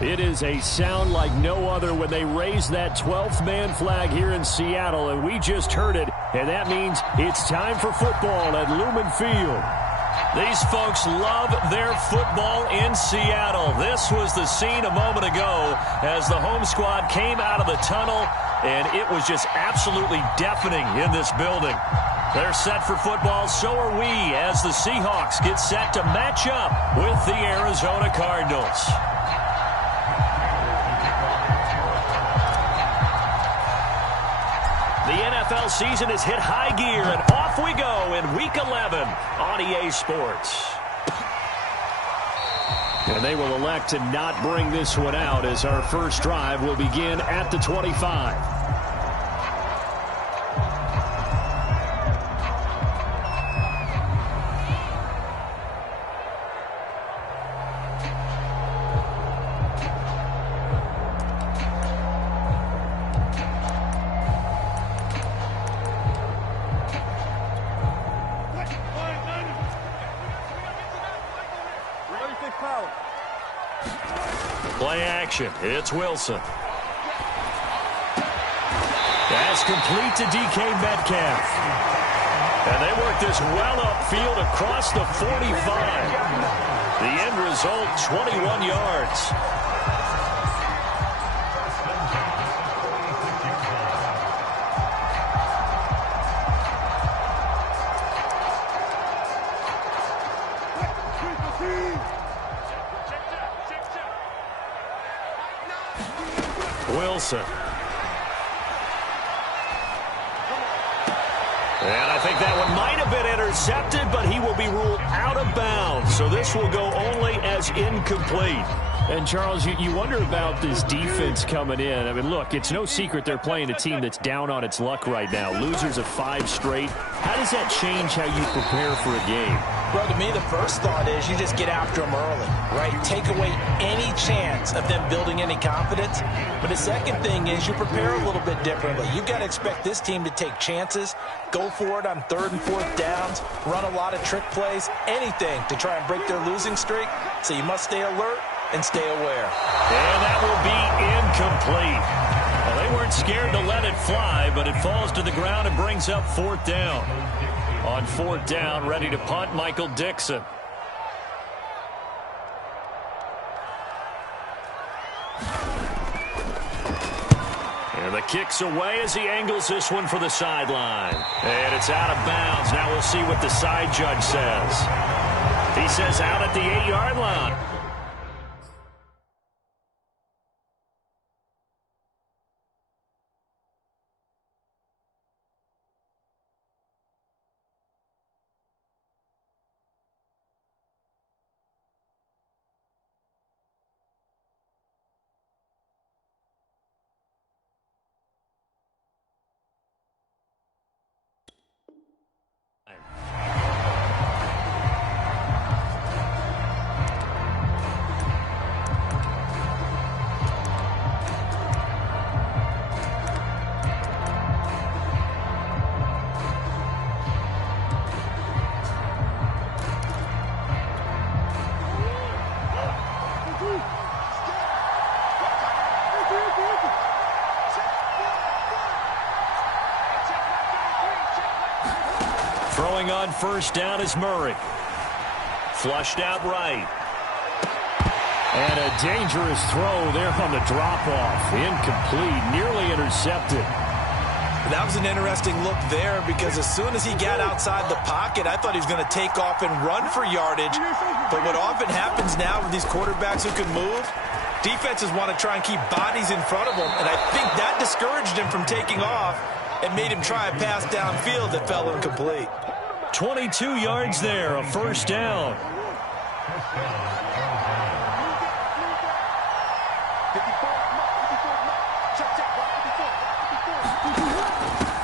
It is a sound like no other when they raise that 12th man flag here in Seattle, and we just heard it, and that means it's time for football at Lumen Field. These folks love their football in Seattle. This was the scene a moment ago as the home squad came out of the tunnel, and it was just absolutely deafening in this building. They're set for football, so are we, as the Seahawks get set to match up with the Arizona Cardinals. The NFL season has hit high gear, and off we go in Week 11 on EA Sports. And they will elect to not bring this one out as our first drive will begin at the 25. Play action. It's Wilson. That's complete to DK Metcalf. And they work this well upfield across the 45. The end result, 21 yards. Wilson. And I think that one might have been intercepted, but he will be ruled out of bounds. So this will go only as incomplete. And, Charles, you wonder about this defense coming in. I mean, look, it's no secret they're playing a team that's down on its luck right now. Losers of 5 straight. How does that change how you prepare for a game? Well, to me, the first thought is you just get after them early, right? Take away any chance of them building any confidence. But the second thing is you prepare a little bit differently. You've got to expect this team to take chances, go for it on 3rd and 4th downs, run a lot of trick plays, anything to try and break their losing streak. So you must stay alert and stay aware. And that will be incomplete. Well, they weren't scared to let it fly, but it falls to the ground and brings up 4th down. On 4th down, ready to punt, Michael Dixon. And the kick's away as he angles this one for the sideline. And it's out of bounds. Now we'll see what the side judge says. He says out at the 8-yard line. Throwing on 1st down is Murray. Flushed out right. And a dangerous throw there on the drop-off. Incomplete, nearly intercepted. That was an interesting look there because as soon as he got outside the pocket, I thought he was going to take off and run for yardage. But what often happens now with these quarterbacks who can move, defenses want to try and keep bodies in front of them, and I think that discouraged him from taking off and made him try a pass downfield that fell incomplete. 22 yards there, a 1st down.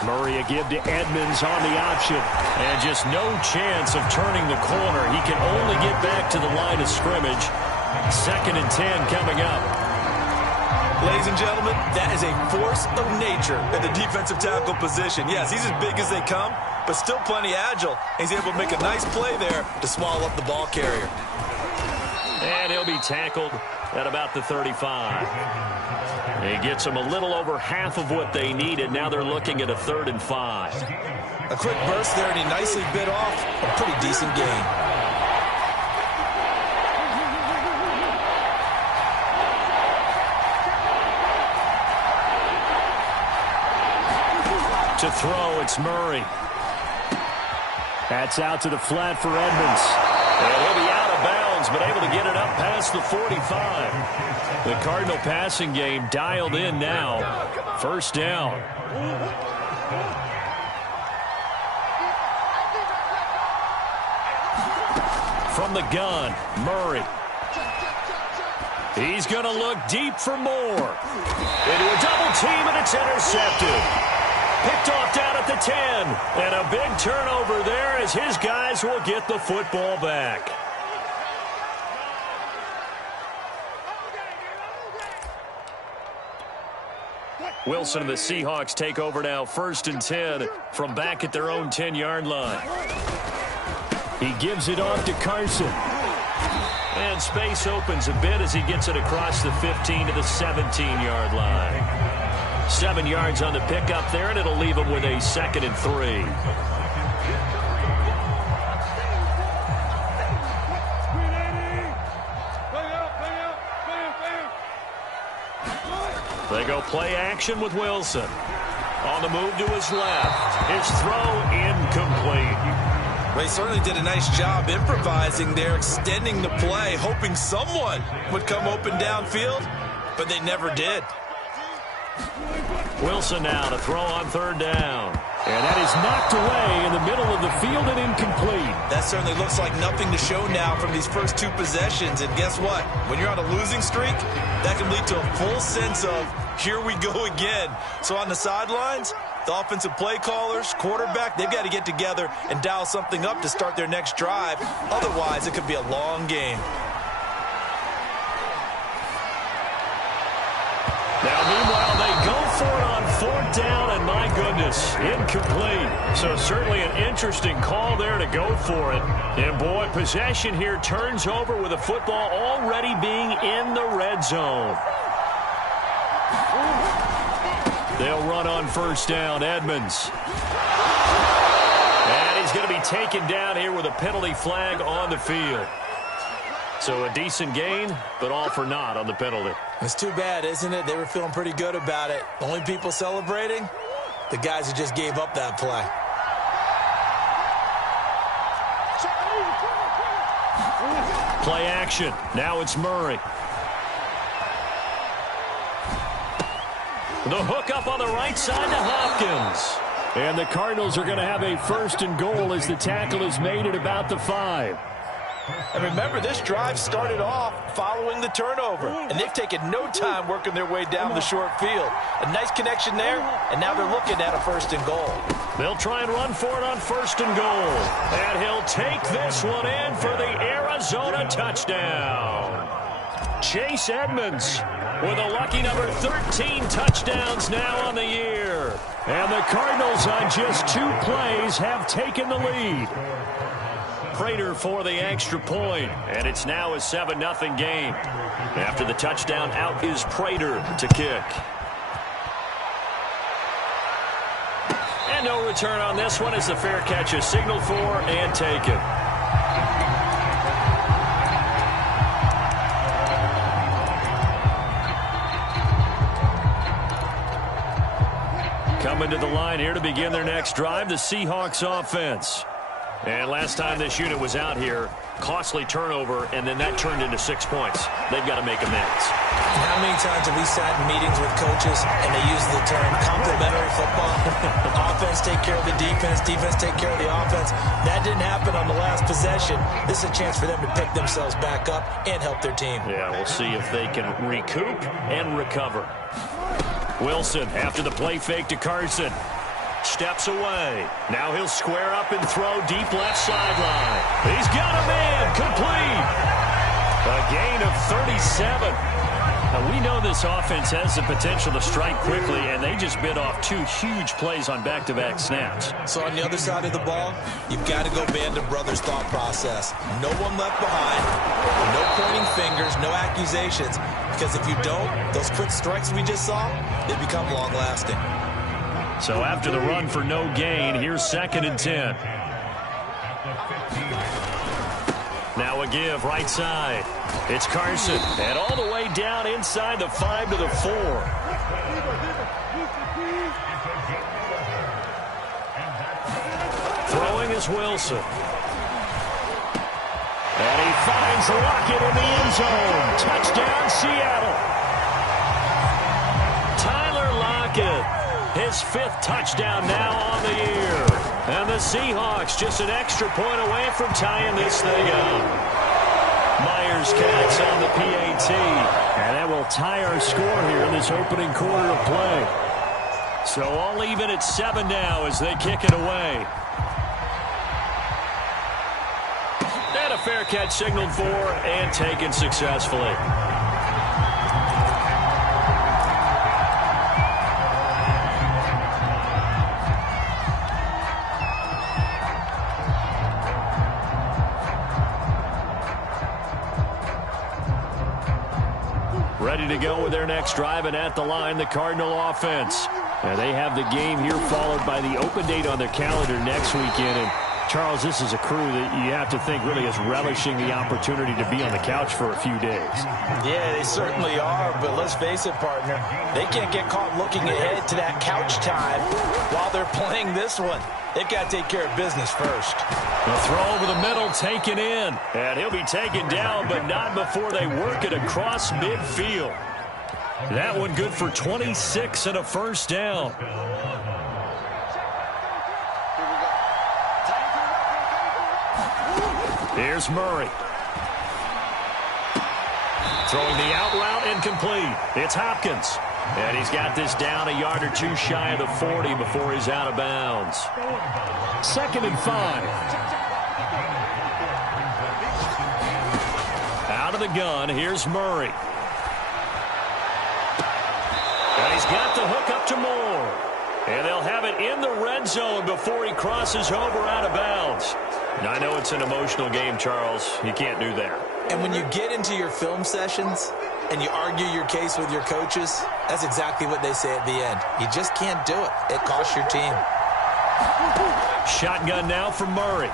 Murray a give to Edmonds on the option. And just no chance of turning the corner. He can only get back to the line of scrimmage. 2nd and 10 coming up. Ladies and gentlemen, that is a force of nature in the defensive tackle position. Yes, he's as big as they come, but still plenty agile. He's able to make a nice play there to swallow up the ball carrier. And he'll be tackled at about the 35. He gets them a little over half of what they needed. Now they're looking at a 3rd and 5. A quick burst there, and he nicely bit off a pretty decent gain. To throw, it's Murray. That's out to the flat for Edmonds. And he'll be out of bounds, but able to get it up past the 45. The Cardinal passing game dialed in now. 1st down. From the gun, Murray. He's going to look deep for more. Into a double team, and it's intercepted. Picked off down at the 10. And a big turnover there as his guys will get the football back. Wilson and the Seahawks take over now, 1st and 10 from back at their own 10-yard line. He gives it off to Carson. And space opens a bit as he gets it across the 15 to the 17-yard line. 7 yards on the pickup there, and it'll leave him with a 2nd and 3. They go play action with Wilson. On the move to his left. His throw incomplete. Well, he certainly did a nice job improvising there, extending the play, hoping someone would come open downfield, but they never did. Wilson now to throw on 3rd down. And that is knocked away in the middle of the field and incomplete. That certainly looks like nothing to show now from these first 2 possessions. And guess what? When you're on a losing streak, that can lead to a full sense of, here we go again. So on the sidelines, the offensive play callers, quarterback, they've got to get together and dial something up to start their next drive. Otherwise, it could be a long game. Now, meanwhile, they go for it on 4th down, and my goodness, incomplete. So certainly an interesting call there to go for it. And, boy, possession here turns over with the football already being in the red zone. They'll run on 1st down, Edmonds. And he's going to be taken down here with a penalty flag on the field. So a decent gain, but all for naught on the penalty. It's too bad, isn't it? They were feeling pretty good about it. The only people celebrating, the guys who just gave up that play. Play action. Now it's Murray. The hook up on the right side to Hopkins. And the Cardinals are going to have a 1st and goal as the tackle is made at about the 5. And remember, this drive started off following the turnover, and they've taken no time working their way down the short field. A nice connection there, and now they're looking at a 1st and goal. They'll try and run for it on 1st and goal. And he'll take this one in for the Arizona touchdown. Chase Edmonds with a lucky number 13 touchdowns now on the year. And the Cardinals on just 2 plays have taken the lead. Prater for the extra point, and it's now a 7-0 game. After the touchdown, out is Prater to kick. And no return on this one as the fair catch is signaled for and taken. Coming to the line here to begin their next drive, the Seahawks offense. And last time this unit was out here, costly turnover, and then that turned into 6 points. They've got to make amends. How many times have we sat in meetings with coaches and they use the term complementary football? Offense take care of the defense, defense take care of the offense. That didn't happen on the last possession. This is a chance for them to pick themselves back up and help their team. Yeah, we'll see if they can recoup and recover. Wilson after the play fake to Carson. Steps away. Now he'll square up and throw deep left sideline. He's got a man. Complete. A gain of 37. We know this offense has the potential to strike quickly, and they just bit off 2 huge plays on back-to-back snaps. So on the other side of the ball, you've got to go Band of Brothers thought process. No one left behind, no pointing fingers, no accusations, because if you don't, those quick strikes we just saw, they become long-lasting. So after the run for no gain, here's 2nd and 10. Now a give right side. It's Carson, and all the way down inside the 5 to the 4. Throwing is Wilson. And he finds Lockett in the end zone. Touchdown, Seattle. Tyler Lockett, his 5th touchdown now on the year. And the Seahawks just an extra point away from tying this thing up. Myers connects on the PAT. And that will tie our score here in this opening quarter of play. So all even at 7 now as they kick it away. And a fair catch signaled for and taken successfully. Ready to go with their next drive, and at the line, the Cardinal offense. And they have the game here followed by the open date on their calendar next weekend. And Charles, this is a crew that you have to think really is relishing the opportunity to be on the couch for a few days. Yeah, they certainly are, but let's face it, partner. They can't get caught looking ahead to that couch time while they're playing this one. They've got to take care of business first. The throw over the middle taken in. And he'll be taken down, but not before they work it across midfield. That one good for 26 and a first down. Here's Murray. Throwing the out route incomplete. It's Hopkins. And he's got this down a yard or 2 shy of the 40 before he's out of bounds. 2nd and 5. Out of the gun, here's Murray. And he's got the hook up to Moore. And they'll have it in the red zone before he crosses over out of bounds. Now, I know it's an emotional game, Charles. You can't do that. And when you get into your film sessions and you argue your case with your coaches, that's exactly what they say at the end. You just can't do it. It costs your team. Shotgun now for Murray.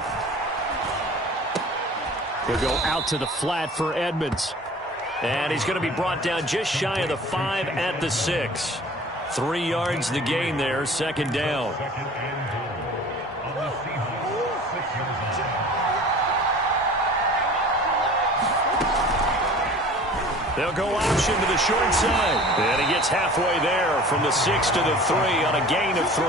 He'll go out to the flat for Edmonds. And he's going to be brought down just shy of the 5 at the 6. 3 yards the gain there, 2nd down. They'll go option to the short side. And he gets halfway there from the 6 to the 3 on a gain of 3.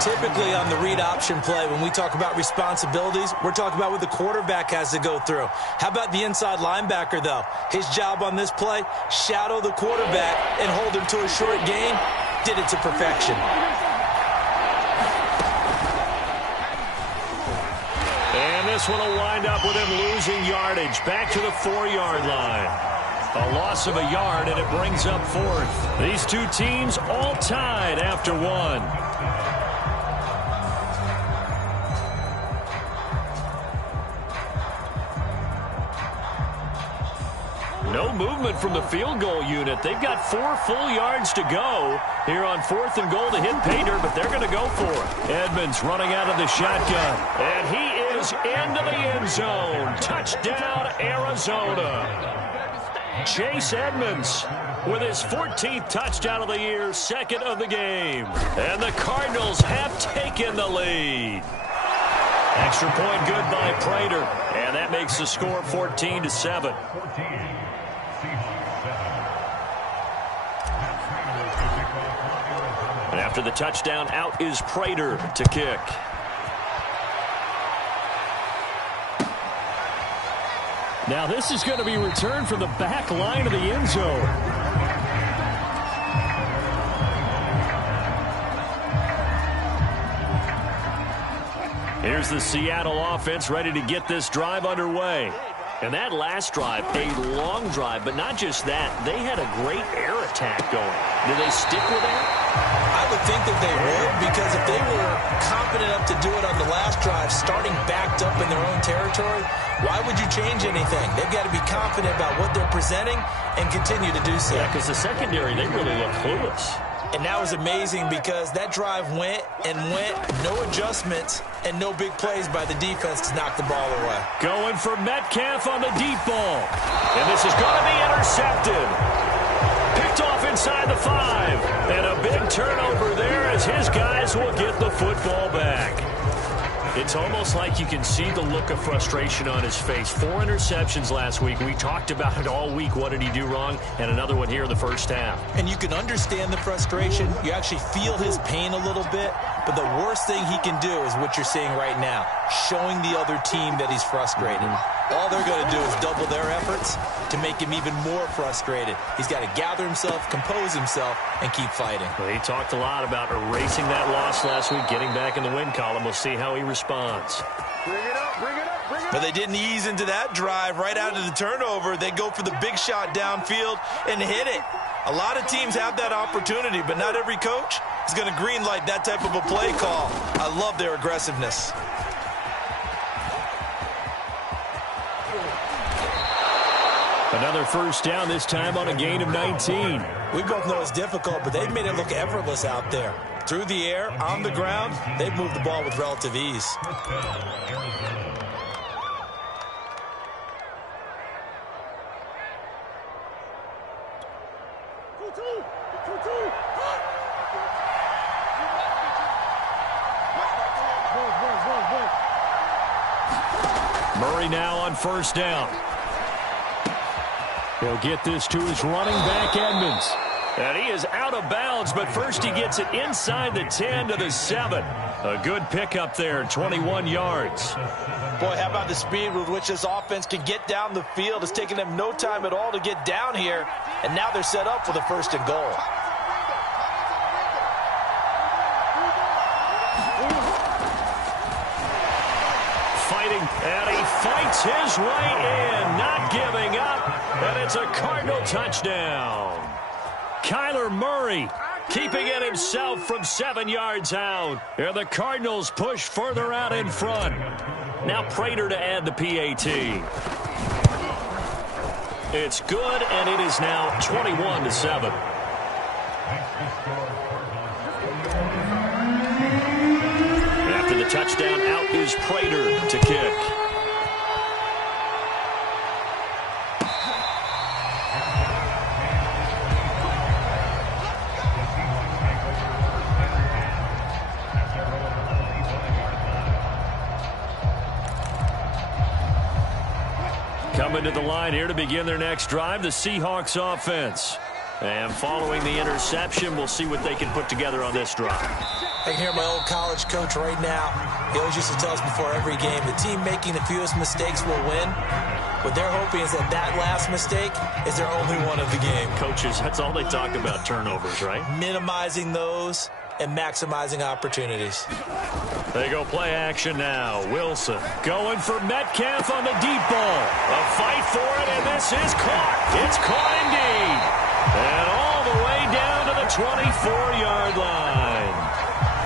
Typically on the read option play, when we talk about responsibilities, we're talking about what the quarterback has to go through. How about the inside linebacker, though? His job on this play, shadow the quarterback and hold him to a short gain. Did it to perfection. And this one will wind up with him losing yardage back to the 4-yard line. A loss of a yard, and it brings up 4th. These 2 teams all tied after 1. No movement from the field goal unit. They've got 4 full yards to go here on 4th and goal to hit pay dirt, but they're going to go for it. Edmonds running out of the shotgun, and he is into the end zone. Touchdown, Arizona. Chase Edmonds with his 14th touchdown of the year, 2nd of the game. And the Cardinals have taken the lead. Extra point good by Prater, and that makes the score 14-7. And after the touchdown, out is Prater to kick. Now this is going to be returned from the back line of the end zone. Here's the Seattle offense ready to get this drive underway. And that last drive, a long drive, but not just that. They had a great air attack going. Do they stick with that? I would think that they would, because if they were confident enough to do it on the last drive, starting backed up in their own territory, why would you change anything? They've got to be confident about what they're presenting and continue to do so. Yeah, because the secondary, they really look clueless. And that was amazing because that drive went and went, no adjustments, and no big plays by the defense to knock the ball away. Going for Metcalf on the deep ball. And this is going to be intercepted. Picked off inside the 5. And a big turnover there as his guys will get the football back. It's almost like you can see the look of frustration on his face. 4 interceptions last week. We talked about it all week. What did he do wrong? And another one here in the first half. And you can understand the frustration. You actually feel his pain a little bit. But the worst thing he can do is what you're seeing right now, showing the other team that he's frustrated. All they're going to do is double their efforts to make him even more frustrated. He's got to gather himself, compose himself, and keep fighting. Well, he talked a lot about erasing that loss last week, getting back in the win column. We'll see how he responds. Bring it up, bring it up, bring it up. But they didn't ease into that drive right out of the turnover. They go for the big shot downfield and hit it. A lot of teams have that opportunity, but not every coach is going to greenlight that type of a play call. I love their aggressiveness. Another first down, this time on a gain of 19. We both know it's difficult, but they've made it look effortless out there. Through the air, on the ground, they've moved the ball with relative ease. Murray now on first down. He'll get this to his running back, Edmonds. And he is out of bounds, but first he gets it inside the 10 to the 7. A good pickup there, 21 yards. Boy, how about the speed with which this offense can get down the field? It's taken them no time at all to get down here, and now they're set up for the 1st and goal. Fighting, and he fights his way in, not giving up, and it's a Cardinal touchdown. Kyler Murray keeping it himself from 7 yards out. And the Cardinals push further out in front. Now Prater to add the PAT. It's good, and it is now 21-7. After the touchdown, out is Prater to kick. Coming to the line here to begin their next drive, the Seahawks offense. And following the interception, we'll see what they can put together on this drive. I can hear my old college coach right now. He always used to tell us before every game, the team making the fewest mistakes will win. What they're hoping is that that last mistake is their only one of the game. Coaches, that's all they talk about, turnovers, right? Minimizing those and maximizing opportunities. They go play action now. Wilson going for Metcalf on the deep ball. A fight for it, and this is caught. It's caught indeed. And all the way down to the 24-yard line.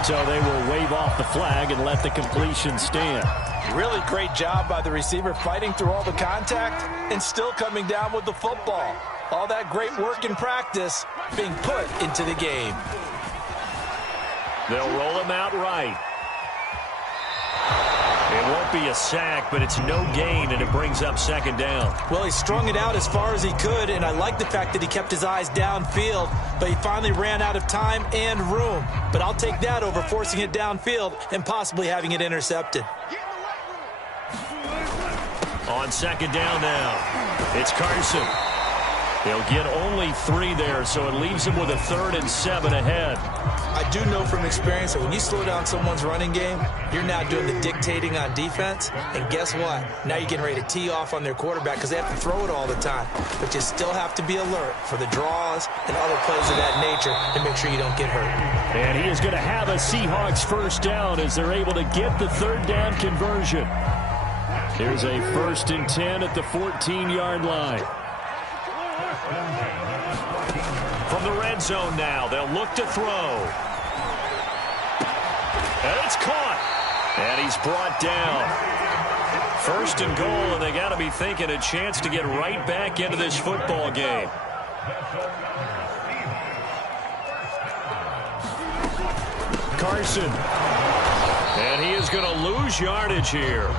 So they will wave off the flag and let the completion stand. Really great job by the receiver fighting through all the contact and still coming down with the football. All that great work in practice being put into the game. They'll roll him out right. It won't be a sack, but it's no gain, and it brings up 2nd down. Well, he strung it out as far as he could, and I like the fact that he kept his eyes downfield, but he finally ran out of time and room. But I'll take that over forcing it downfield and possibly having it intercepted. On 2nd down now, it's Carson. He'll get only 3 there, so it leaves him with a 3rd and 7 ahead. I do know from experience that when you slow down someone's running game, you're now doing the dictating on defense. And guess what? Now you're getting ready to tee off on their quarterback because they have to throw it all the time. But you still have to be alert for the draws and other plays of that nature to make sure you don't get hurt. And he is going to have a Seahawks 1st down as they're able to get the 3rd down conversion. Here's a 1st and 10 at the 14-yard line. From the red zone now, they'll look to throw. And it's caught. And he's brought down. 1st and goal, and they got to be thinking a chance to get right back into this football game. Carson. And he is going to lose yardage here.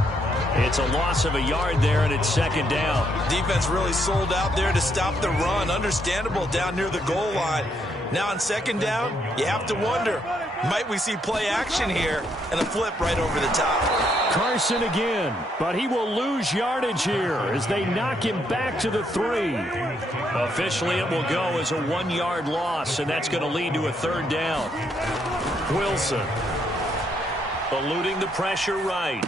It's a loss of a yard there, and it's 2nd down. Defense really sold out there to stop the run. Understandable down near the goal line. Now on 2nd down, you have to wonder, might we see play action here and a flip right over the top? Carson again, but he will lose yardage here as they knock him back to the 3. Officially, it will go as a 1-yard loss, and that's going to lead to a 3rd down. Wilson eluding the pressure right.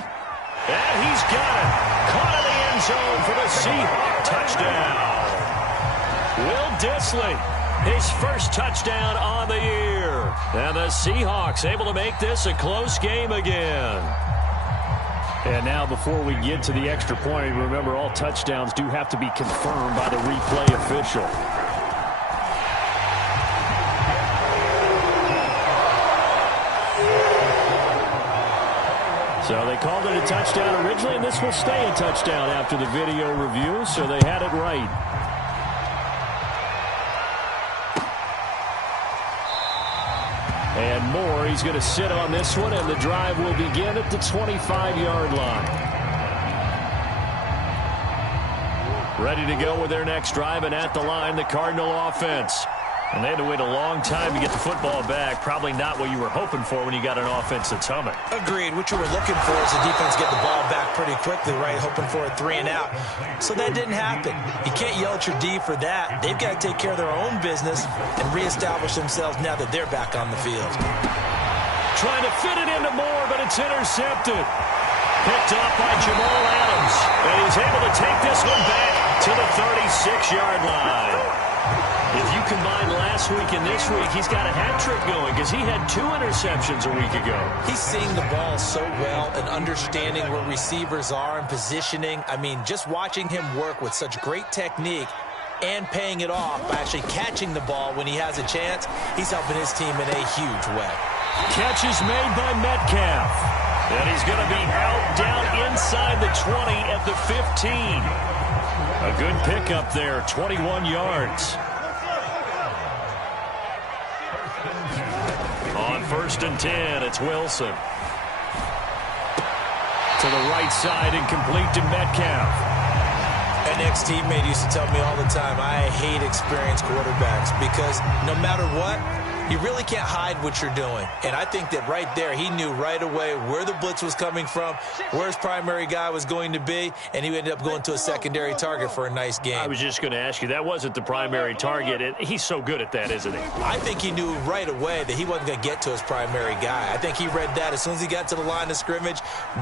And he's got it. Caught in the end zone for the Seahawks touchdown. Will Dissly, his 1st touchdown on the year. And the Seahawks able to make this a close game again. And now before we get to the extra point, remember all touchdowns do have to be confirmed by the replay official. So they called it a touchdown originally, and this will stay a touchdown after the video review, so they had it right. And Moore, he's going to sit on this one, and the drive will begin at the 25-yard line. Ready to go with their next drive, and at the line, the Cardinal offense. And they had to wait a long time to get the football back. Probably not what you were hoping for when you got an offense that's humming. Agreed. What you were looking for is the defense get the ball back pretty quickly, right? Hoping for a 3 and out. So that didn't happen. You can't yell at your D for that. They've got to take care of their own business and reestablish themselves now that they're back on the field. Trying to fit it into Moore, but it's intercepted. Picked off by Jamal Adams. And he's able to take this one back to the 36-yard line. If you combine last week and this week, he's got a hat trick going because he had 2 interceptions a week ago. He's seeing the ball so well and understanding where receivers are and positioning. I mean, just watching him work with such great technique and paying it off by actually catching the ball when he has a chance, he's helping his team in a huge way. Catch is made by Metcalf. And he's going to be out down inside the 20 at the 15. A good pickup there, 21 yards. On 1st and 10, it's Wilson. To the right side and complete to Metcalf. An ex-teammate used to tell me all the time, I hate experienced quarterbacks because no matter what, you really can't hide what you're doing. And I think that right there, he knew right away where the blitz was coming from, where his primary guy was going to be, and he ended up going to a secondary target for a nice game. I was just going to ask you, that wasn't the primary target. He's so good at that, isn't he? I think he knew right away that he wasn't going to get to his primary guy. I think he read that as soon as he got to the line of scrimmage,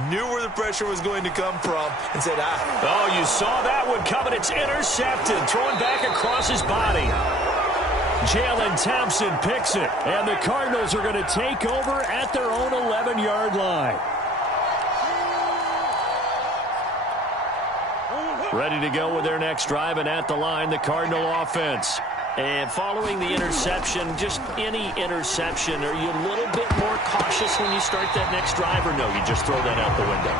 knew where the pressure was going to come from, and said, Oh, you saw that one coming. It's intercepted, thrown back across his body. Jalen Thompson picks it, and the Cardinals are going to take over at their own 11-yard line. Ready to go with their next drive, and at the line, the Cardinal offense. And following the interception, just any interception, are you a little bit more cautious when you start that next drive, or no, you just throw that out the window?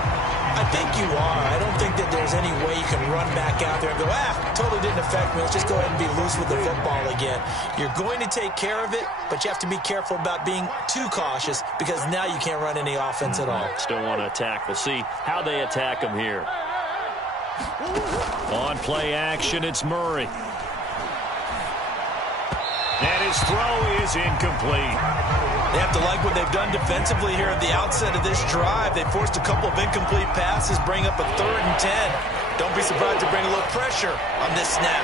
I think you are. I don't think that there's any way you can run back out there and go, totally didn't affect me. Let's just go ahead and be loose with the football again. You're going to take care of it, but you have to be careful about being too cautious because now you can't run any offense at all. Still want to attack. We'll see how they attack him here. On play action, it's Murray. And his throw is incomplete. They have to like what they've done defensively here at the outset of this drive. They forced a couple of incomplete passes, bring up a 3rd and 10. Don't be surprised to bring a little pressure on this snap.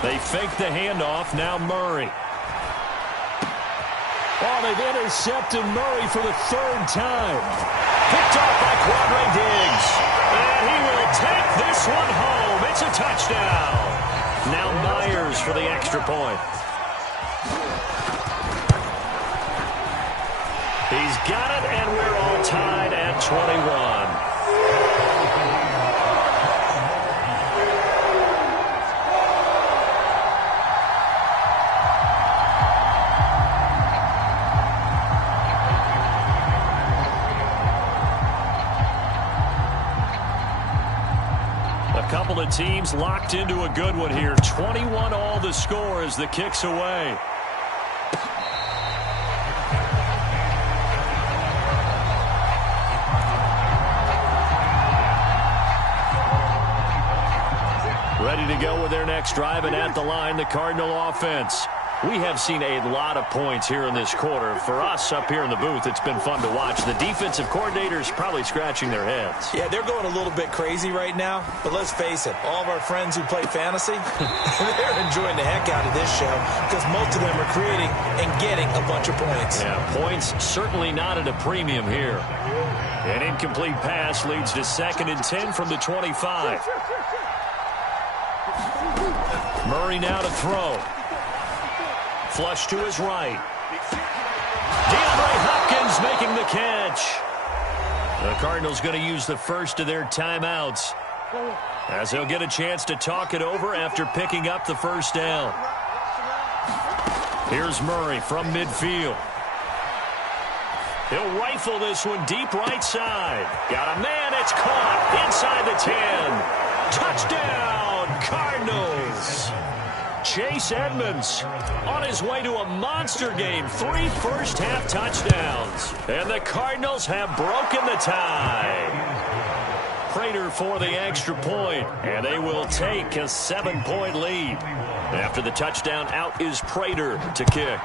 They fake the handoff, now Murray. Oh, they've intercepted Murray for the 3rd time. Picked off by Quadre Diggs. And he will take this one home. It's a touchdown. Now Myers for the extra point. He's got it, and we're all tied at 21. A couple of teams locked into a good one here. 21 all the score as the kick's away. Ready to go with their next drive, and at the line, the Cardinal offense. We have seen a lot of points here in this quarter. For us up here in the booth, it's been fun to watch. The defensive coordinators probably scratching their heads. Yeah, they're going a little bit crazy right now. But let's face it, all of our friends who play fantasy, they're enjoying the heck out of this show because most of them are creating and getting a bunch of points. Yeah, points certainly not at a premium here. An incomplete pass leads to 2nd and 10 from the 25. Murray now to throw. Flush to his right. DeAndre Hopkins making the catch. The Cardinals going to use the first of their timeouts as they'll get a chance to talk it over after picking up the first down. Here's Murray from midfield. He'll rifle this one deep right side. Got a man. It's caught inside the 10. Touchdown, Cardinals. Chase Edmonds on his way to a monster game. 3 first-half touchdowns. And the Cardinals have broken the tie. Prater for the extra point, and they will take a 7-point lead. After the touchdown, out is Prater to kick.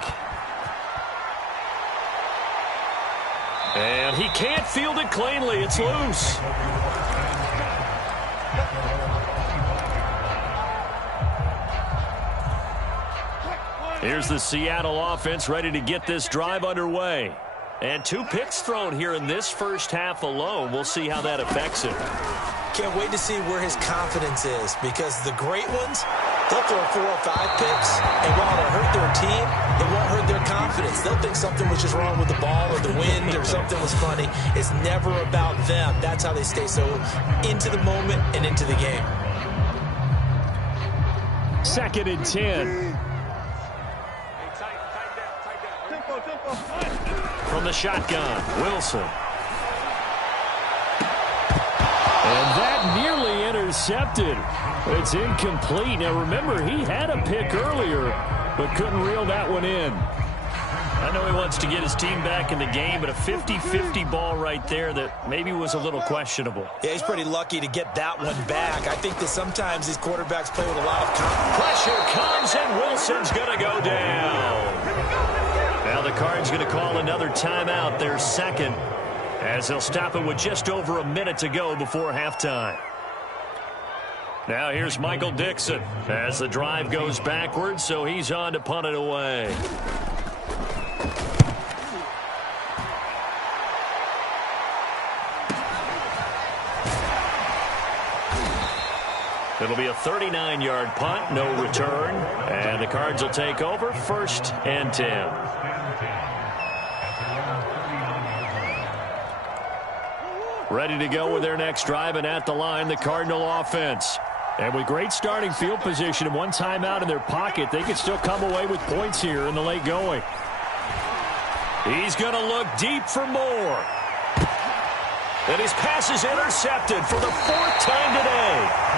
And he can't field it cleanly. It's loose. Here's the Seattle offense ready to get this drive underway. And 2 picks thrown here in this first half alone. We'll see how that affects him. Can't wait to see where his confidence is because the great ones, they'll throw 4 or 5 picks, and while it'll hurt their team, it won't hurt their confidence. They'll think something was just wrong with the ball or the wind or something was funny. It's never about them. That's how they stay so into the moment and into the game. 2nd and 10. From the shotgun, Wilson. And that nearly intercepted. It's incomplete. Now remember, he had a pick earlier, but couldn't reel that one in. I know he wants to get his team back in the game, but a 50-50 ball right there that maybe was a little questionable. Yeah, he's pretty lucky to get that one back. I think that sometimes these quarterbacks play with a lot of confidence. Pressure comes, and Wilson's going to go down. Now the Cards going to call another timeout, their 2nd, as they'll stop it with just over a minute to go before halftime. Now here's Michael Dixon as the drive goes backwards, so he's on to punt it away. It'll be a 39-yard punt, no return, and the Cards will take over 1st and 10. Ready to go with their next drive, and at the line, the Cardinal offense. And with great starting field position and 1 timeout in their pocket, they could still come away with points here in the late going. He's going to look deep for more. And his pass is intercepted for the 4th time today.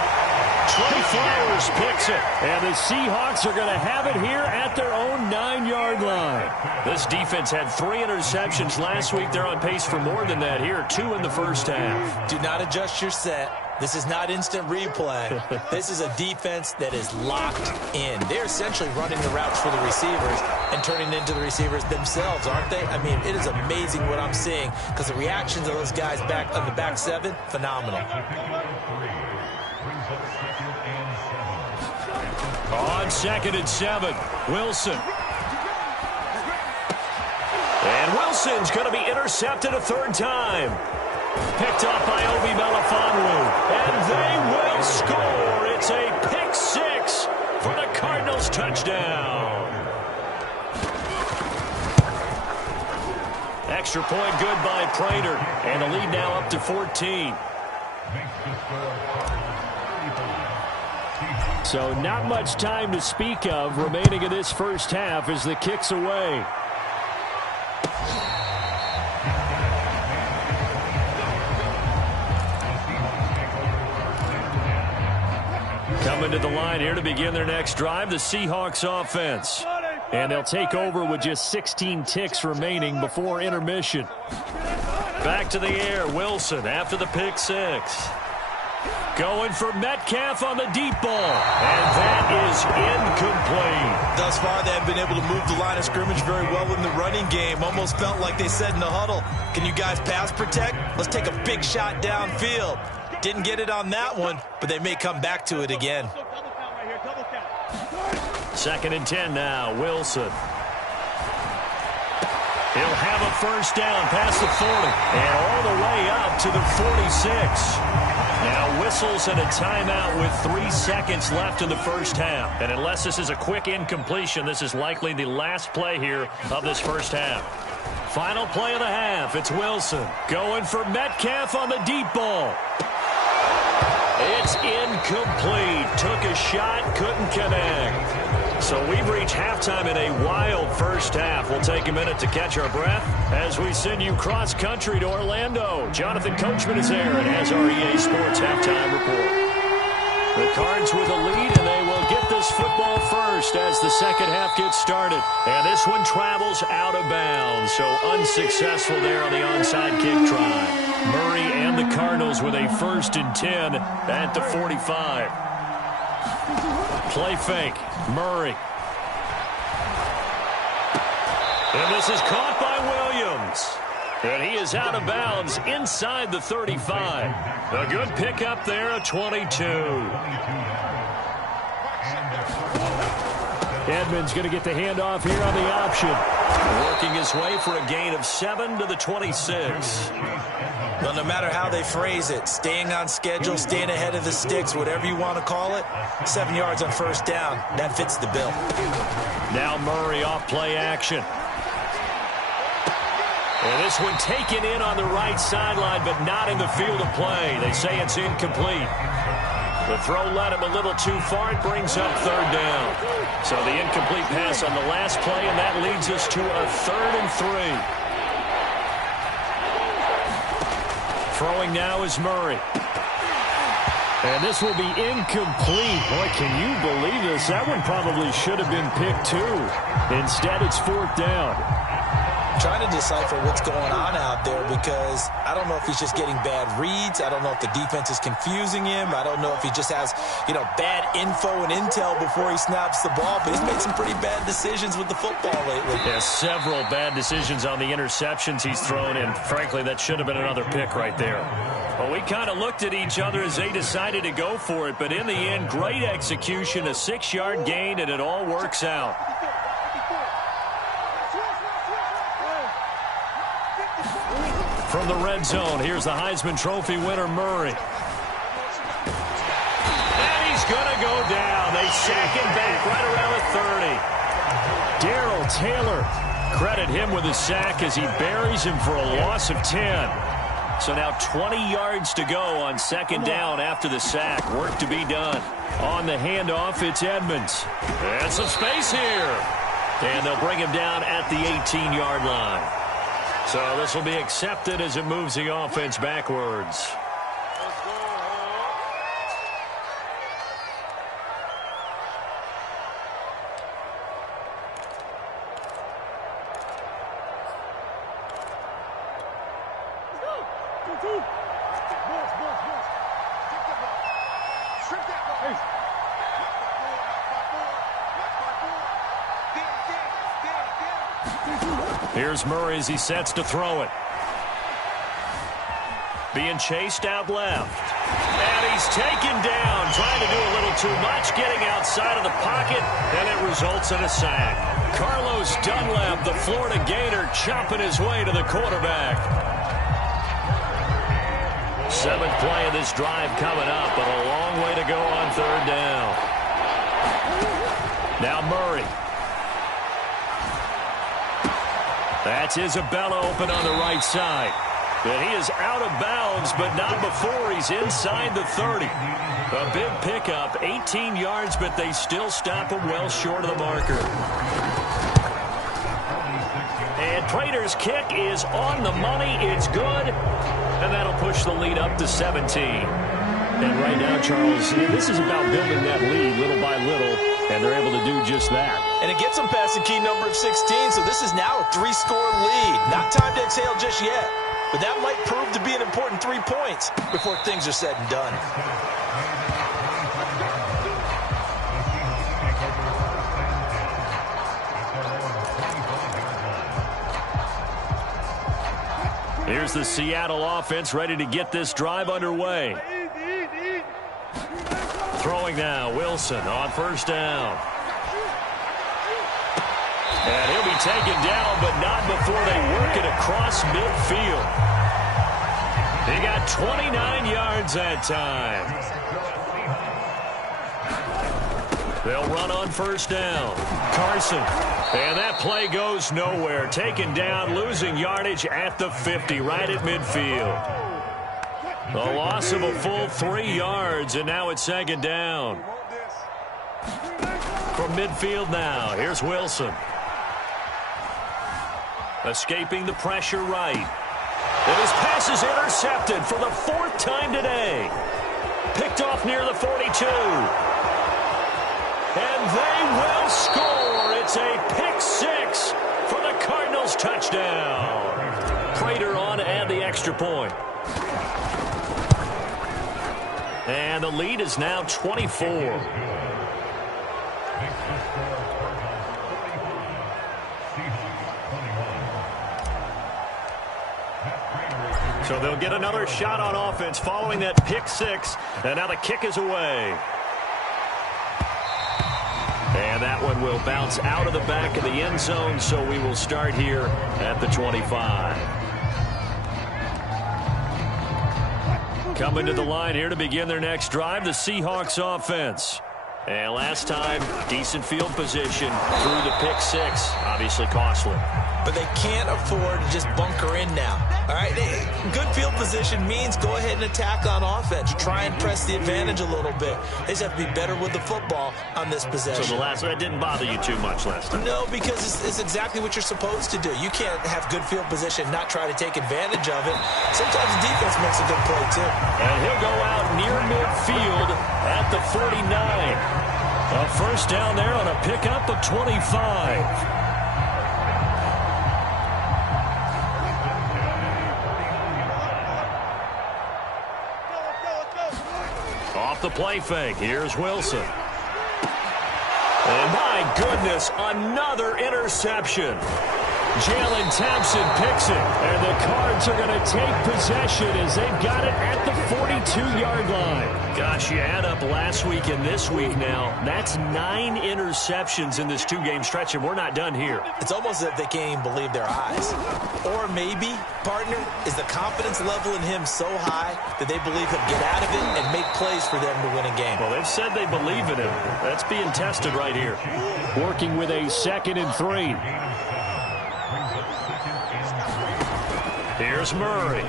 Trey Flowers picks it, and the Seahawks are going to have it here at their own 9-yard line. This defense had 3 interceptions last week. They're on pace for more than that here, 2 in the first half. Do not adjust your set. This is not instant replay. This is a defense that is locked in. They're essentially running the routes for the receivers and turning into the receivers themselves, aren't they? I mean, it is amazing what I'm seeing because the reactions of those guys back on the back 7, phenomenal. On 2nd and 7, Wilson. And Wilson's going to be intercepted a 3rd time. Picked off by Obi Melifonwu. And they will score. It's a pick 6 for the Cardinals touchdown. extra point good by Prater. And the lead now up to 14. So not much time to speak of remaining in this first half as the kick's away. Coming to the line here to begin their next drive, the Seahawks offense. And they'll take over with just 16 ticks remaining before intermission. Back to the air, Wilson after the pick six. Going for Metcalf on the deep ball. And that is incomplete. Thus far, they have been able to move the line of scrimmage very well in the running game. Almost felt like they said in the huddle, can you guys pass protect? Let's take a big shot downfield. Didn't get it on that one, but they may come back to it again. 2nd and 10 now, Wilson. He'll have a first down past the 40 and all the way up to the 46. Now whistles and a timeout with 3 seconds left in the first half. And unless this is a quick incompletion, this is likely the last play here of this first half. Final play of the half, it's Wilson. Going for Metcalf on the deep ball. It's incomplete. Took a shot, couldn't connect. So we've reached halftime in a wild first half. We'll take a minute to catch our breath as we send you cross-country to Orlando. Jonathan Coachman is there and has our EA Sports halftime report. The Cards with a lead, and they will get this football first as the second half gets started. And this one travels out of bounds, so unsuccessful there on the onside kick try. Murray and the Cardinals with a 1st and 10 at the 45. Play fake. Murray. And this is caught by Williams. And he is out of bounds inside the 35. A good pickup there, a 22. Edmonds going to get the handoff here on the option. Working his way for a gain of 7 to the 26. Well, no matter how they phrase it, staying on schedule, staying ahead of the sticks, whatever you want to call it, 7 yards on first down, that fits the bill. Now Murray off play action. And this one taken in on the right sideline, but not in the field of play. They say it's incomplete. The throw led him a little too far. It brings up 3rd down. So the incomplete pass on the last play, and that leads us to a 3rd and 3. Throwing now is Murray. And this will be incomplete. Boy, can you believe this? That one probably should have been picked too. Instead, it's 4th down. Trying to decipher what's going on out there because I don't know if he's just getting bad reads. I don't know if the defense is confusing him. I don't know if he just has, bad info and intel before he snaps the ball. But he's made some pretty bad decisions with the football lately. Yeah, several bad decisions on the interceptions he's thrown, and frankly, that should have been another pick right there. Well, we kind of looked at each other as they decided to go for it, but in the end, great execution, a 6-yard gain, and it all works out. From the red zone, here's the Heisman Trophy winner, Murray. And he's going to go down. They sack him back right around the 30. Darrell Taylor, credit him with a sack as he buries him for a loss of 10. So now 20 yards to go on 2nd down after the sack. Work to be done. On the handoff, it's Edmonds. And some space here. And they'll bring him down at the 18-yard line. So this will be accepted as it moves the offense backwards. Here's Murray as he sets to throw it. Being chased out left. And he's taken down, trying to do a little too much, getting outside of the pocket, and it results in a sack. Carlos Dunlap, the Florida Gator, chopping his way to the quarterback. 7th play of this drive coming up, but a long way to go on 3rd down. Now Murray. That's Isabella open on the right side. And he is out of bounds, but not before he's inside the 30. A big pickup, 18 yards, but they still stop him well short of the marker. And Prater's kick is on the money. It's good. And that'll push the lead up to 17. And right now, Charles, this is about building that lead little by little, and they're able to do just that. And it gets them past the key number of 16, so this is now a 3-score lead. Not time to exhale just yet, but that might prove to be an important 3 points before things are said and done. Here's the Seattle offense ready to get this drive underway. Throwing now, Wilson on first down. And he'll be taken down, but not before they work it across midfield. He got 29 yards that time. They'll run on first down. Carson. And that play goes nowhere. Taken down, losing yardage at the 50, right at midfield. A loss of a full 3 yards, and now it's second down. From midfield now, here's Wilson. Escaping the pressure right. And his pass is intercepted for the 4th time today. Picked off near the 42. And they will score. It's a pick 6 for the Cardinals touchdown. Prater on to add the extra point. And the lead is now 24. So they'll get another shot on offense following that pick 6. And now the kick is away. And that one will bounce out of the back of the end zone, so we will start here at the 25. Coming to the line here to begin their next drive, the Seahawks offense. And last time, decent field position through the pick 6. Obviously costly. But they can't afford to just bunker in now. All right, good field position means go ahead and attack on offense. Try and press the advantage a little bit. They just have to be better with the football on this possession. So that didn't bother you too much last time? No, because it's exactly what you're supposed to do. You can't have good field position, not try to take advantage of it. Sometimes the defense makes a good play, too. And he'll go out near midfield at the 49. A first down there on a pickup of 25. Off the play fake, here's Wilson. And my goodness, another interception. Jalen Thompson picks it, and the Cards are going to take possession as they've got it at the 42-yard line. Gosh, you add up last week and this week now. That's 9 interceptions in this 2-game stretch, and we're not done here. It's almost as if they can't even believe their eyes. Or maybe, partner, is the confidence level in him so high that they believe he'll get out of it and make plays for them to win a game. Well, they've said they believe in him. That's being tested right here. Working with a 2nd and 3. Here's Murray.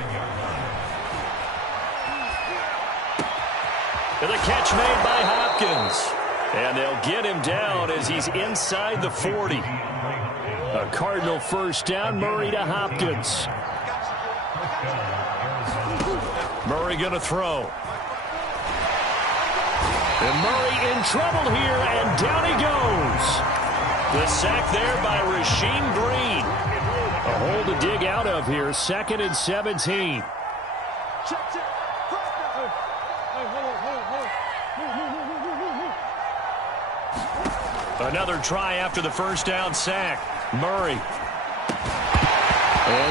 And the catch made by Hopkins. And they'll get him down as he's inside the 40. A Cardinal first down, Murray to Hopkins. Murray going to throw. And Murray in trouble here, and down he goes. The sack there by Rasheem Green. A hole to dig out of here, 2nd and 17. Another try after the first down sack. Murray. And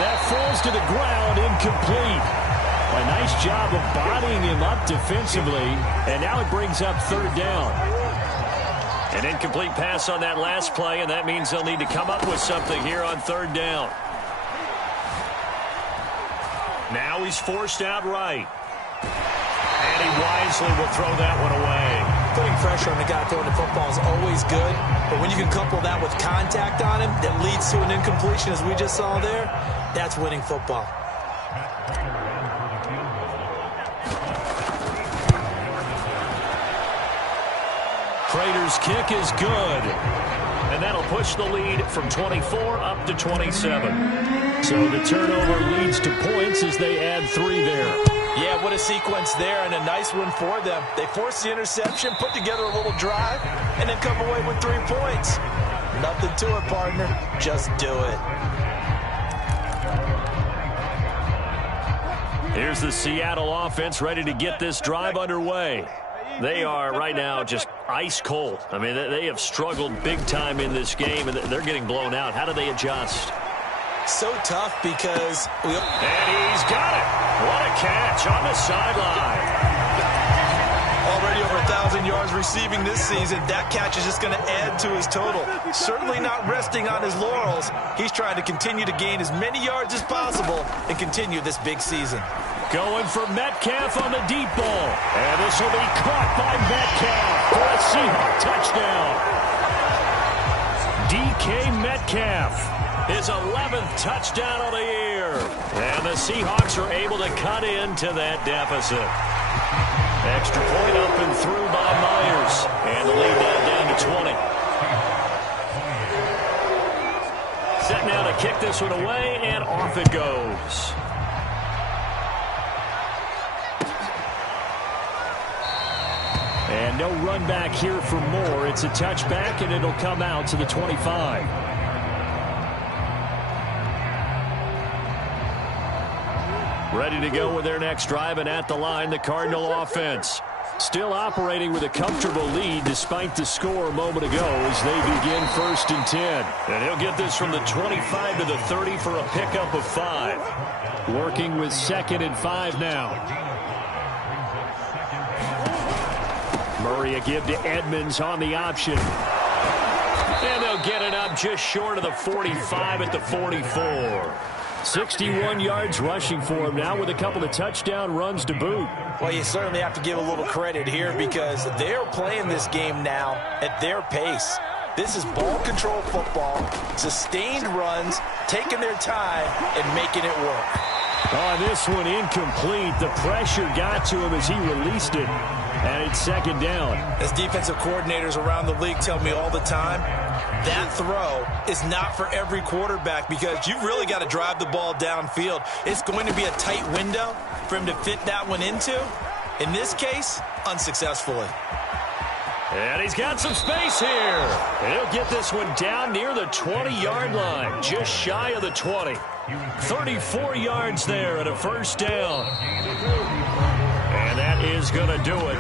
that falls to the ground, incomplete. A nice job of bodying him up defensively, and now it brings up 3rd down. An incomplete pass on that last play, and that means they'll need to come up with something here on 3rd down. Now he's forced out right. And he wisely will throw that one away. Putting pressure on the guy throwing the football is always good, but when you can couple that with contact on him that leads to an incompletion, as we just saw there, that's winning football. Prater's kick is good. And that'll push the lead from 24 up to 27. So the turnover leads to points as they add 3 there. Yeah, what a sequence there, and a nice one for them. They force the interception, put together a little drive, and then come away with 3 points. Nothing to it, partner. Just do it. Here's the Seattle offense ready to get this drive underway. They are right now just ice cold. I mean, they have struggled big time in this game, and they're getting blown out. How do they adjust? So tough because... And he's got it. What a catch on the sideline. Already over 1,000 yards receiving this season. That catch is just going to add to his total. Certainly not resting on his laurels. He's trying to continue to gain as many yards as possible and continue this big season. Going for Metcalf on the deep ball. And this will be caught by Metcalf for a Seahawk touchdown. DK Metcalf, his 11th touchdown of the year. And the Seahawks are able to cut into that deficit. Extra point up and through by Myers. And the lead down to 20. Set now to kick this one away, and off it goes. And no run back here for Moore. It's a touchback, and it'll come out to the 25. Ready to go with their next drive, and at the line, the Cardinal offense. Still operating with a comfortable lead despite the score a moment ago as they begin 1st and 10. And he'll get this from the 25 to the 30 for a pickup of 5. Working with 2nd and 5 now. Murray a give to Edmonds on the option. And they'll get it up just short of the 45 at the 44. 61 yards rushing for him now with a couple of touchdown runs to boot. Well, you certainly have to give a little credit here because they're playing this game now at their pace. This is ball control football, sustained runs, taking their time and making it work. Oh, this one incomplete. The pressure got to him as he released it. And it's 2nd down. As defensive coordinators around the league tell me all the time, that throw is not for every quarterback because you've really got to drive the ball downfield. It's going to be a tight window for him to fit that one into. In this case, unsuccessfully. And he's got some space here. And he'll get this one down near the 20-yard line, just shy of the 20. 34 yards there and a 1st down. And that is going to do it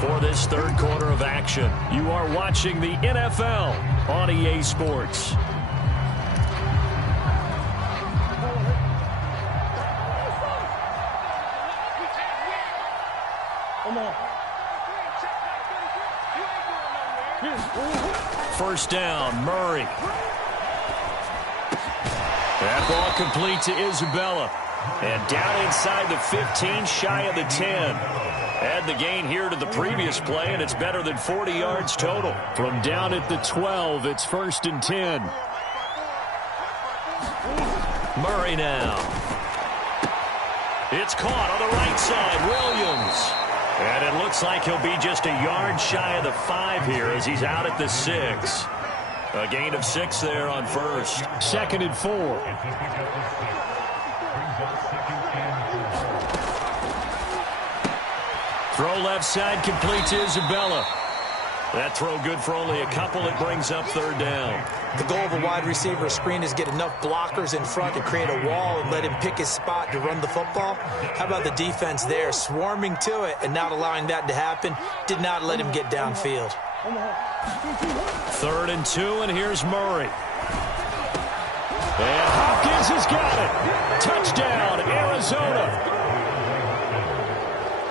for this 3rd quarter of action. You are watching the NFL on EA Sports. First down, Murray. That ball complete to Isabella. And down inside the 15, shy of the 10. Add the gain here to the previous play, and it's better than 40 yards total. From down at the 12, it's 1st and 10. Murray now. It's caught on the right side, Williams. And it looks like he'll be just a yard shy of the 5 here as he's out at the 6. A gain of 6 there on 1st. 2nd and 4. Throw left side, complete to Isabella. That throw good for only a couple. It brings up 3rd down. The goal of a wide receiver screen is get enough blockers in front to create a wall and let him pick his spot to run the football. How about the defense there, swarming to it and not allowing that to happen? Did not let him get downfield. 3rd and 2, and here's Murray. And Hopkins has got it. Touchdown, Arizona.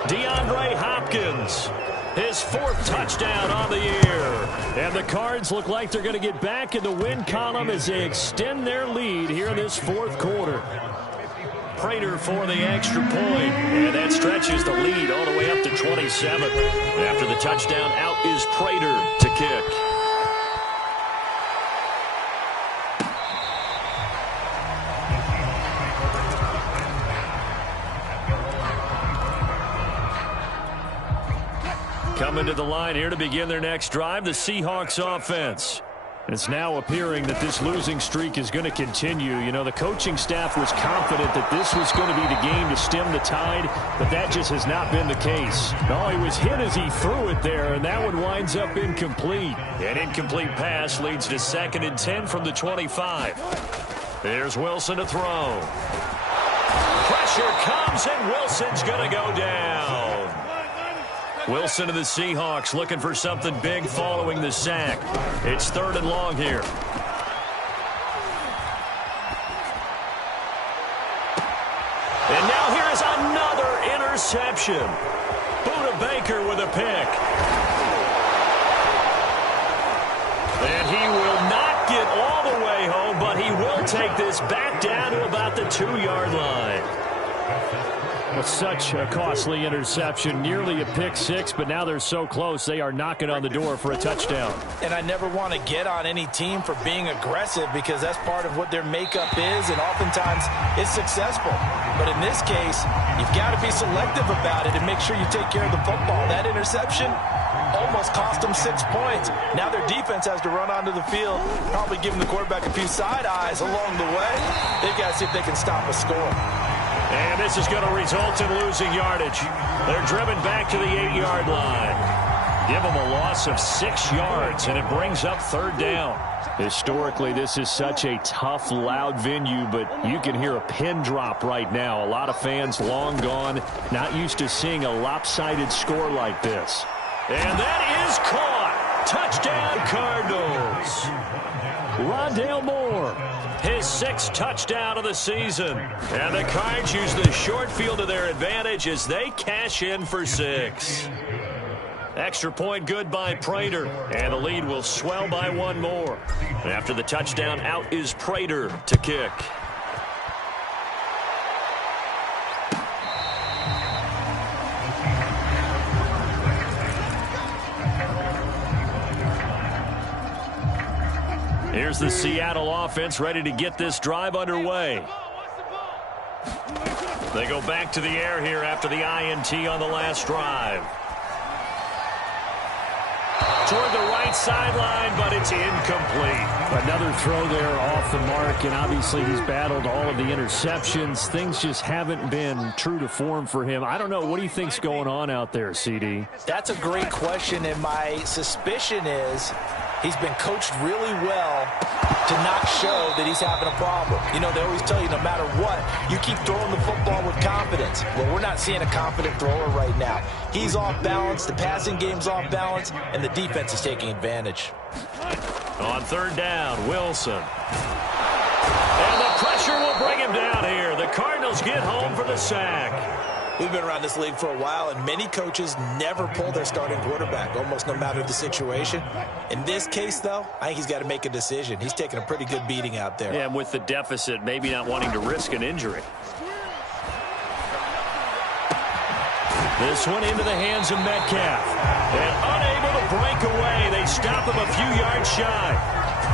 DeAndre Hopkins, his 4th touchdown on the year. And the Cards look like they're going to get back in the win column as they extend their lead here in this 4th quarter. Prater for the extra point. And that stretches the lead all the way up to 27. After the touchdown, out is Prater to kick. Coming to the line here to begin their next drive, the Seahawks offense. It's now appearing that this losing streak is going to continue. You know, the coaching staff was confident that this was going to be the game to stem the tide, but that just has not been the case. No, he was hit as he threw it there, and that one winds up incomplete. An incomplete pass leads to 2nd and 10 from the 25. There's Wilson to throw. Pressure comes, and Wilson's going to go down. Wilson and the Seahawks looking for something big following the sack. It's 3rd and long here. And now here is another interception. Buda Baker with a pick. And he will not get all the way home, but he will take this back down to about the 2-yard line. Well, such a costly interception, nearly a pick six, but now they're so close they are knocking on the door for a touchdown. And I never want to get on any team for being aggressive because that's part of what their makeup is, and oftentimes it's successful. But in this case, you've got to be selective about it and make sure you take care of the football. That interception almost cost them 6 points. Now their defense has to run onto the field, probably giving the quarterback a few side eyes along the way. They've got to see if they can stop a score. And this is going to result in losing yardage. They're driven back to the 8-yard line. Give them a loss of 6 yards, and it brings up 3rd down. Historically, this is such a tough, loud venue, but you can hear a pin drop right now. A lot of fans long gone, not used to seeing a lopsided score like this. And that is caught. Touchdown, Cardinals. Rondale Moore, his 6th touchdown of the season. And the Cards use the short field to their advantage as they cash in for 6. Extra point good by Prater, and the lead will swell by 1 more. After the touchdown, out is Prater to kick. Here's the Seattle offense ready to get this drive underway. They go back to the air here after the INT on the last drive. Toward the right sideline, but it's incomplete. Another throw there off the mark, and obviously he's battled all of the interceptions. Things just haven't been true to form for him. I don't know. What do you think's going on out there, CD? That's a great question, and my suspicion is he's been coached really well to not show that he's having a problem. You know, they always tell you no matter what, you keep throwing the football with confidence. Well, we're not seeing a confident thrower right now. He's off balance, the passing game's off balance, and the defense is taking advantage. On 3rd down, Wilson. And the pressure will bring him down here. The Cardinals get home for the sack. We've been around this league for a while, and many coaches never pull their starting quarterback, almost no matter the situation. In this case, though, I think he's got to make a decision. He's taking a pretty good beating out there. Yeah, and with the deficit, maybe not wanting to risk an injury. This one into the hands of Metcalf. And unable to break away. They stop him a few yards shy.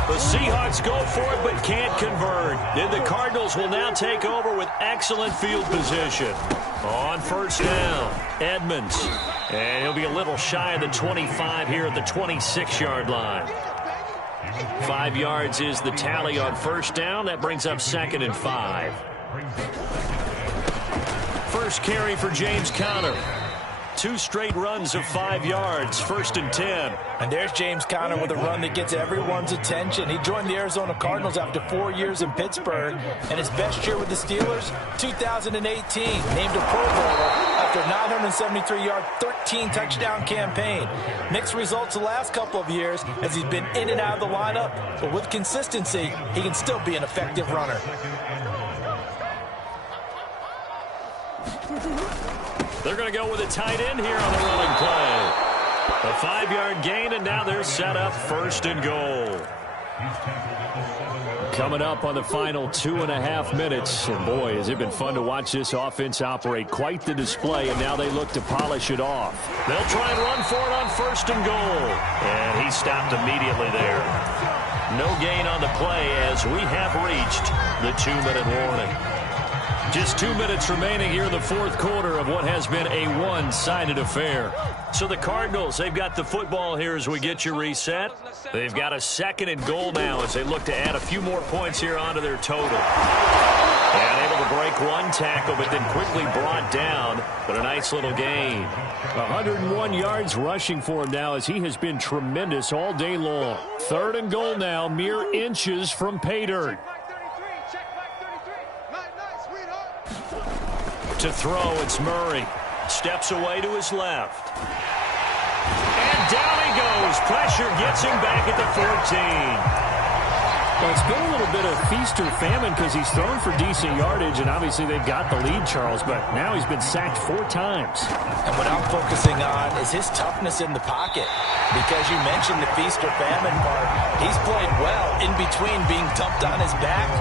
The Seahawks go for it but can't convert. And the Cardinals will now take over with excellent field position. On 1st down, Edmonds. And he'll be a little shy of the 25 here at the 26-yard line. 5 yards is the tally on 1st down. That brings up 2nd and 5. First carry for James Conner. 2 straight runs of 5 yards, 1st and 10. And there's James Conner with a run that gets everyone's attention. He joined the Arizona Cardinals after 4 years in Pittsburgh, and his best year with the Steelers, 2018, named a Pro Bowler after a 973-yard, 13-touchdown campaign. Mixed results the last couple of years as he's been in and out of the lineup, but with consistency, he can still be an effective runner. They're going to go with a tight end here on the running play. A 5-yard gain, and now they're set up 1st and goal. Coming up on the final 2.5 minutes. And boy, has it been fun to watch this offense operate. Quite the display, and now they look to polish it off. They'll try and run for it on 1st and goal. And he stopped immediately there. No gain on the play as we have reached the 2-minute warning. Just 2 minutes remaining here in the 4th quarter of what has been a one-sided affair. So the Cardinals, they've got the football here as we get you reset. They've got a 2nd and goal now as they look to add a few more points here onto their total. And able to break one tackle, but then quickly brought down. But a nice little gain. 101 yards rushing for him now as he has been tremendous all day long. 3rd and goal now, mere inches from pay dirt. To throw, it's Murray. Steps away to his left. And down he goes. Pressure gets him back at the 14. Well, it's been a little bit of feast or famine because he's thrown for decent yardage, and obviously they've got the lead, Charles, but now he's been sacked 4 times. And what I'm focusing on is his toughness in the pocket. Because you mentioned the feast or famine part. He's played well in between being dumped on his back.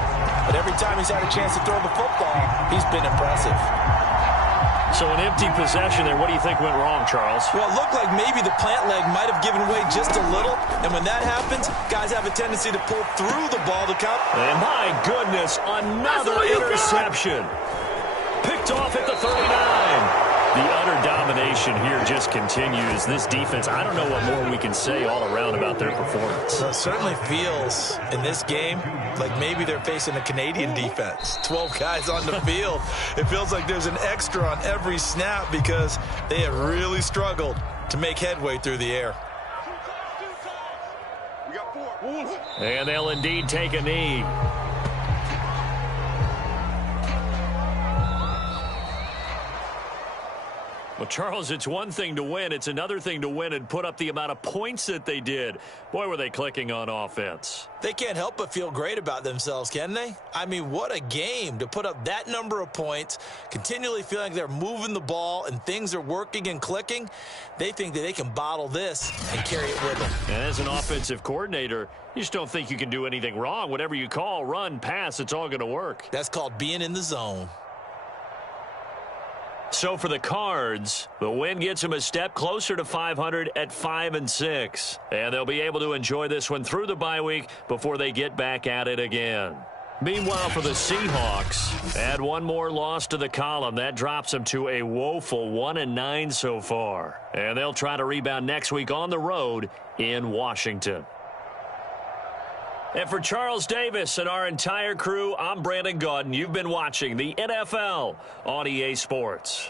But every time he's had a chance to throw the football, he's been impressive. So an empty possession there. What do you think went wrong, Charles? Well, it looked like maybe the plant leg might have given way just a little. And when that happens, guys have a tendency to pull through the ball to count. And my goodness, another interception. Picked off at the 39. The utter domination here just continues. This defense, I don't know what more we can say all around about their performance. Well, it certainly feels in this game like maybe they're facing a Canadian defense. 12 guys on the field. It feels like there's an extra on every snap because they have really struggled to make headway through the air. And they'll indeed take a knee. Well, Charles, it's one thing to win. It's another thing to win and put up the amount of points that they did. Boy, were they clicking on offense. They can't help but feel great about themselves, can they? I mean, what a game to put up that number of points, continually feeling like they're moving the ball and things are working and clicking. They think that they can bottle this and carry it with them. And as an offensive coordinator, you just don't think you can do anything wrong. Whatever you call, run, pass, it's all going to work. That's called being in the zone. So for the Cards, the win gets them a step closer to 500 at 5-6. And they'll be able to enjoy this one through the bye week before they get back at it again. Meanwhile, for the Seahawks, add one more loss to the column. That drops them to a woeful 1-9 so far. And they'll try to rebound next week on the road in Washington. And for Charles Davis and our entire crew, I'm Brandon Gaudin. You've been watching the NFL on EA Sports.